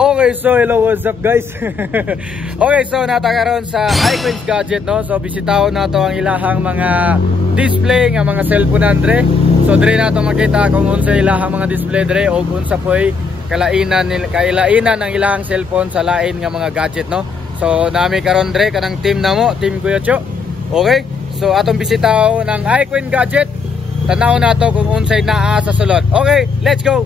Okay, so hello, what's up guys? Okay, so natakaroon sa iQueen's Gadget, no? So bisitahon na to ang ilahang mga display nga mga cellphone andre. So dire na to makita kung unsa ilahang mga display dire o unsa poy kailainan ng ilahang cellphone sa lain nga mga gadget, no? So nami karon dire kanang team namo, team Kuya Cho. Okay? So atong bisitaw ng iQueen Gadget. Tanaw na to kung unsay naa sa sulod. Okay, let's go.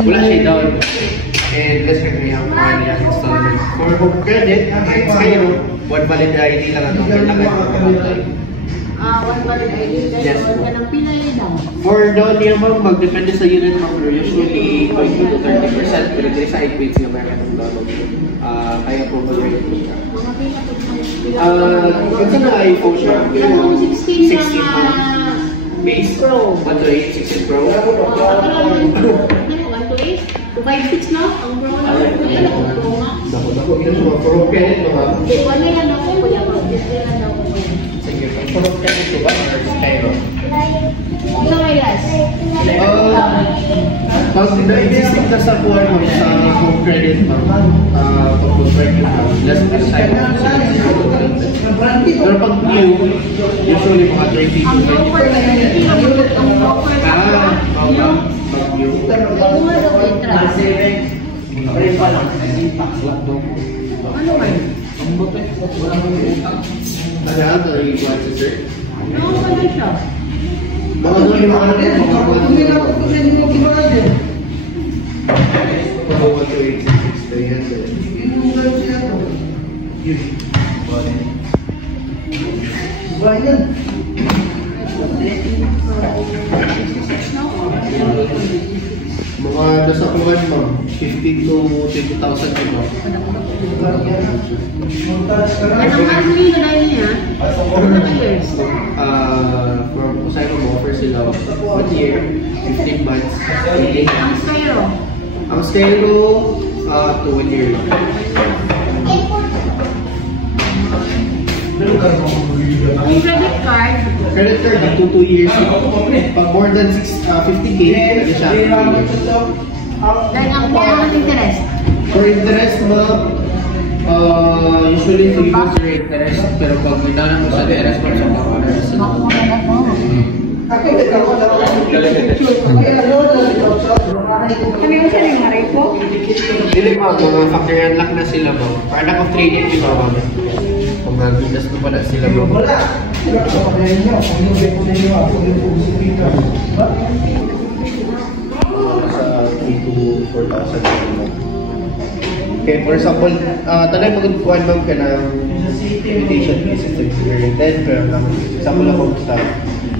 Wala siya down. And let's check me how far niya installment. For home credit, kayo, one valid ID lang ang kailangan. One valid ID, yes. Anong pinay lang? For down niya ma'am, magdepende sa unit ma'am, usually 20 to 30%, pero sa iQueen siya may kanong download. Kaya po mag-rate po siya. Mga pinapag Kung saan na iPhone siya? 16 na base Pro. 128, 16 Pro. 256 no? Ang Pro na. Pro Max. Dako, ito siya. For home credit no ma'am? Ano yan ako kuya? Ano daw ko kuya? Sige, for home credit to ba? Or Skyro? Ano may last? Pag na-existing na sa buwan mo sa home credit ma'am, pag-convert mo, less than side mo sa pero pag new, usually mga 30 to 20%. Ang offer na yun, ang offer na Pag new. Kung ano daw interest? Ano man? Ano yan? Ano yung iwan sa sir? No, ano siya? Baka doon yung mga natin, baka mga nasa kuhan ma'am, 15 to 20,000 ito. Anong monthly na dahil niya? Ano years? From Kusayro mo, offer sila 1 year, 15 months, 18 Ang months. Skyro? Ang Skyro, to 1 year. Ang credit card? Credit card, up to 2 years. Pag more than 50K, pwede siya. Dahil ang kailangan interest? For interest mo, usually 3% interest, pero pag may nalang mo sa interest mo, sa mga owners. Kami mo siya yung maray po? Dili mo, mga factory unlock na sila mo. Para na training di ba mo? Kung mag-business mo pa na sila mo. Sa 3 to 4,000. Okay, for example, talay magkukuhan mo ka ng invitation pieces to experience. Pero example ako sa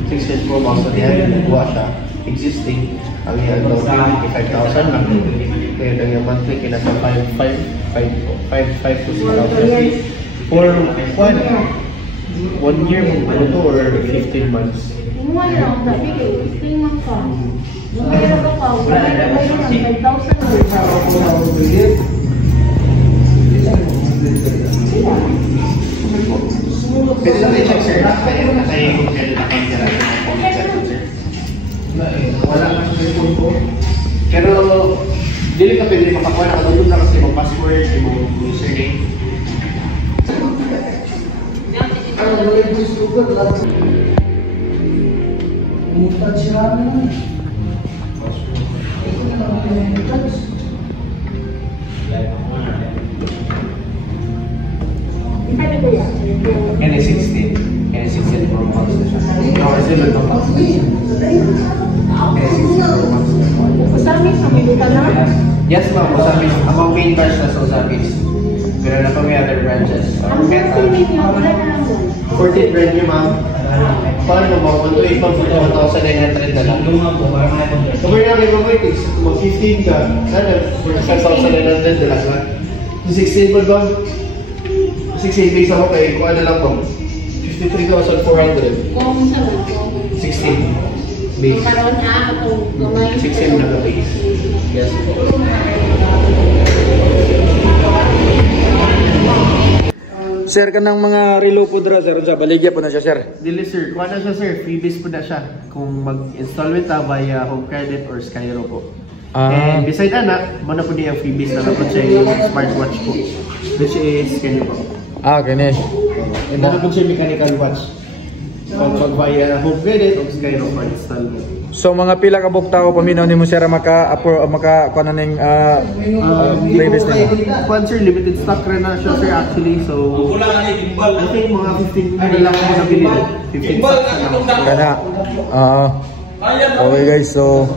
6 years Pro Max na niya, nagawa siya, existing, ang yan daw 55,000 lang. Kaya lang yung monthly, kinasa 5 to 6,000. For 1 year mo or 15 months? Kumuha lang, sabi ko, tingnan ka. Mayroon ka pa, wala na kayo ng 5,000. Pwede lang i-check sir, kaya kung kailan na kayo nila sir. Wala nga sa cellphone ko. Pero, dili ka pwede makakuha, nakatulog na kasi yung password, yung username. Kaya 16. Kaya 16 Pro Max na siya. Kasi lang ito Max. Kaya 16 Pro Max na siya. Usamis, namilita na? Yes ma'am, Usamis. Among main branch na sa Usamis. Pero na pa may other branches. Ang birthday ninyo, wala na lang doon. 14 brand nyo ma'am. Paano ma'am? 128 ma'am, 1,900 na lang. Kumari na kayo ma'am, mag-15 ka. Ano? 1,900 na lang ba? 16 pa ba? 16 base ako kay kung ano lang ma'am. 53,400. Kung sa ba? 16 base. Karoon na, atong gamay. 16 na ka base. Yes. Sir, kanang mga relo po dra, sir, sa baligya po na siya, sir. Dili sir, kung ano siya sir, freebies po na siya. Kung mag-installment ta via home credit or Skyro po. And beside ana, muna po niya freebies na po siya yung smartwatch po. Which is, kanya po. Kani. And ano po siya mechanical watch. Pag via home credit o Skyro for installment. So mga pila ka bukta ko paminaw nimo sir maka kuno ning previous na. Sponsor limited stock rin na siya sir actually. So I think mga 15 na lang ako nabili. 15 stocks na lang. Kana. Okay guys, so